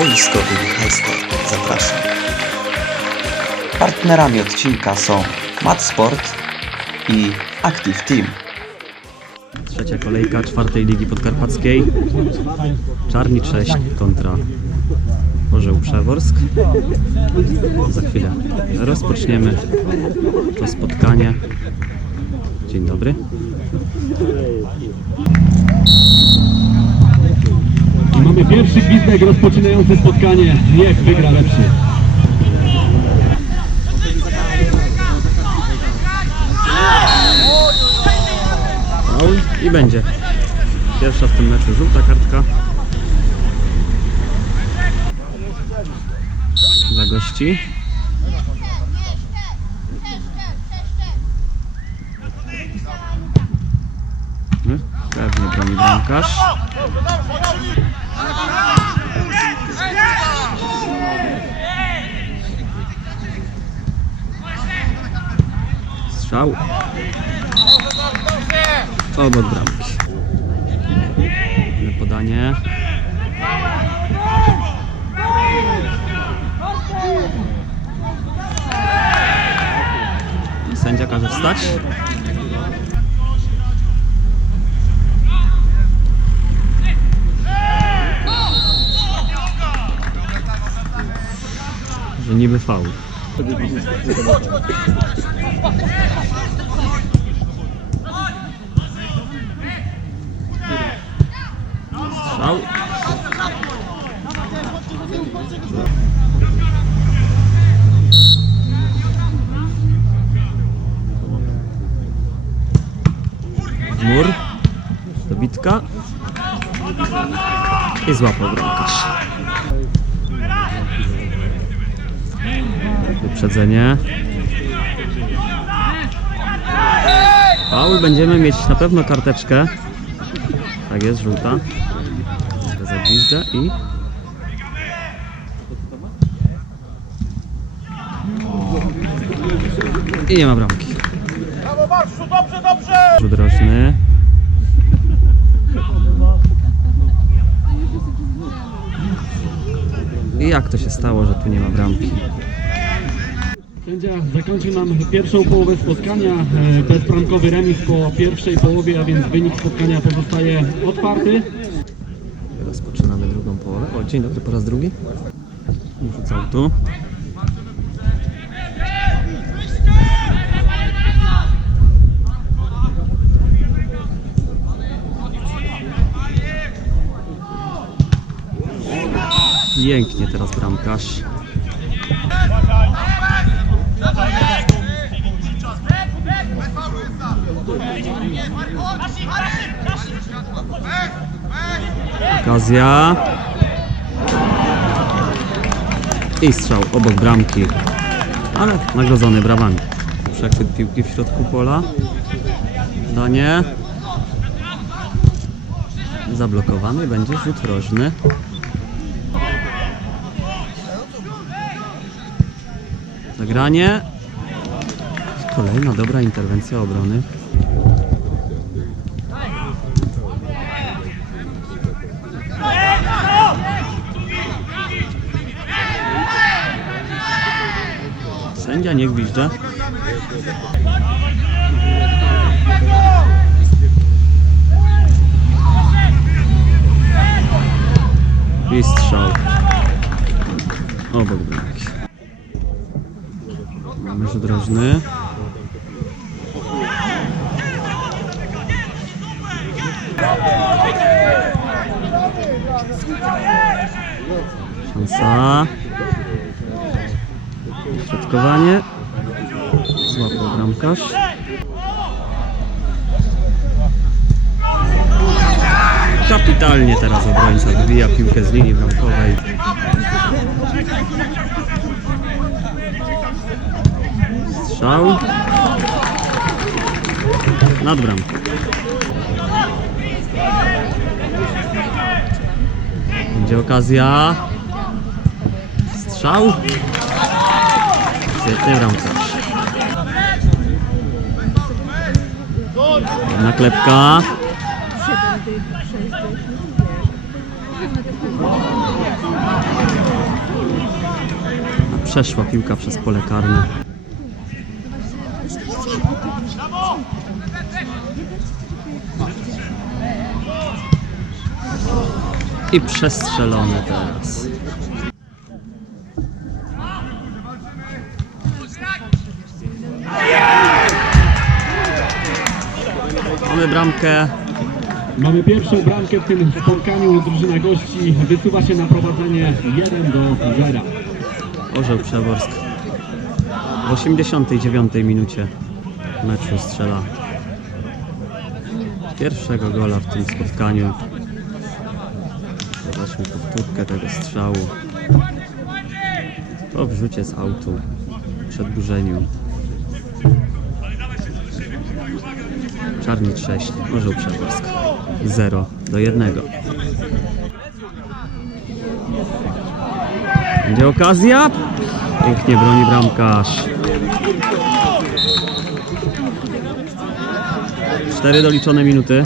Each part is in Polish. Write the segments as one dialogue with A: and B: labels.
A: Boiskowy Sport zapraszam. Partnerami odcinka są Mat Sport i Active Team.
B: Trzecia kolejka czwartej ligi podkarpackiej. Czarni 6 kontra Orzeł Przeworsk. Za chwilę rozpoczniemy to spotkanie. Dzień dobry.
C: Pierwszy gwizdek rozpoczynający spotkanie. Niech wygra lepszy.
B: I będzie. Pierwsza w tym meczu żółta kartka. Dla gości. No, Pewnie broni bramkarz. Strzał. Obok bramki. Podanie. Sędzia każe wstać. Że niby faul. Strzał. Mur. Dobitka. I złapał bramkarz. Wyprzedzenie. Paul będziemy mieć na pewno karteczkę. Tak jest, żółta. Zagwizdzę i... I nie ma bramki. Rzut roczny. I jak to się stało, że tu nie ma bramki?
C: Zakończył nam pierwszą połowę spotkania. e, Bezbramkowy remis po pierwszej połowie, a więc wynik spotkania pozostaje otwarty.
B: Rozpoczynamy drugą połowę. O, dzień dobry po raz drugi. Rzucał tu. Pięknie teraz bramkarz. Okazja. I strzał obok bramki. Ale nagrodzony brawami. Przechwyt piłki w środku pola. Danie. Zablokowany będzie rzut rożny. Zagranie. Kolejna dobra interwencja obrony. Sędzia nie gwizdże. I strzał. Obok bramki. Mamy rzut rożny. Szansa. Środkowanie. Złapał bramkarz. Kapitalnie teraz obrońca wybija piłkę z linii bramkowej. Strzał. Nad bramką. Będzie okazja. Strzał. Świetny bramkarz. Naklepka. przeszła piłka przez pole karne. I przestrzelone teraz. Mamy bramkę.
C: Mamy pierwszą bramkę w tym spotkaniu. Drużyna gości wysuwa się na prowadzenie 1 do 0.
B: Orzeł Przeworsk. W 89 minucie meczu strzela pierwszego gola w tym spotkaniu. Zobaczmy powtórkę tego strzału. Po wrzucie z autu, przedburzeniu. Czarni trześni, Orzeł Przeworsk. 0 do 1. Będzie okazja. Pięknie broni bramkarz. Cztery doliczone minuty.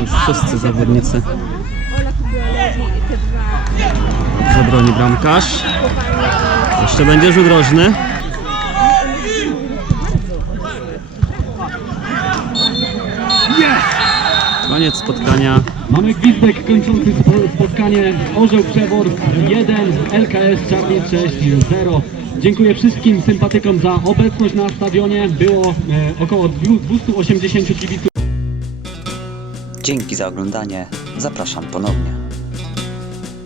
B: Już wszyscy zawodnicy. Dobrze broni bramkarz. Jeszcze będzie rzut rożny. Koniec spotkania.
C: Mamy gwizdek kończący spo- spotkanie Orzeł Przewor 1, LKS Czarnie 6 0. Dziękuję wszystkim sympatykom za obecność na stadionie. Było e, około 280 kibiców. Dzięki za oglądanie. Zapraszam ponownie.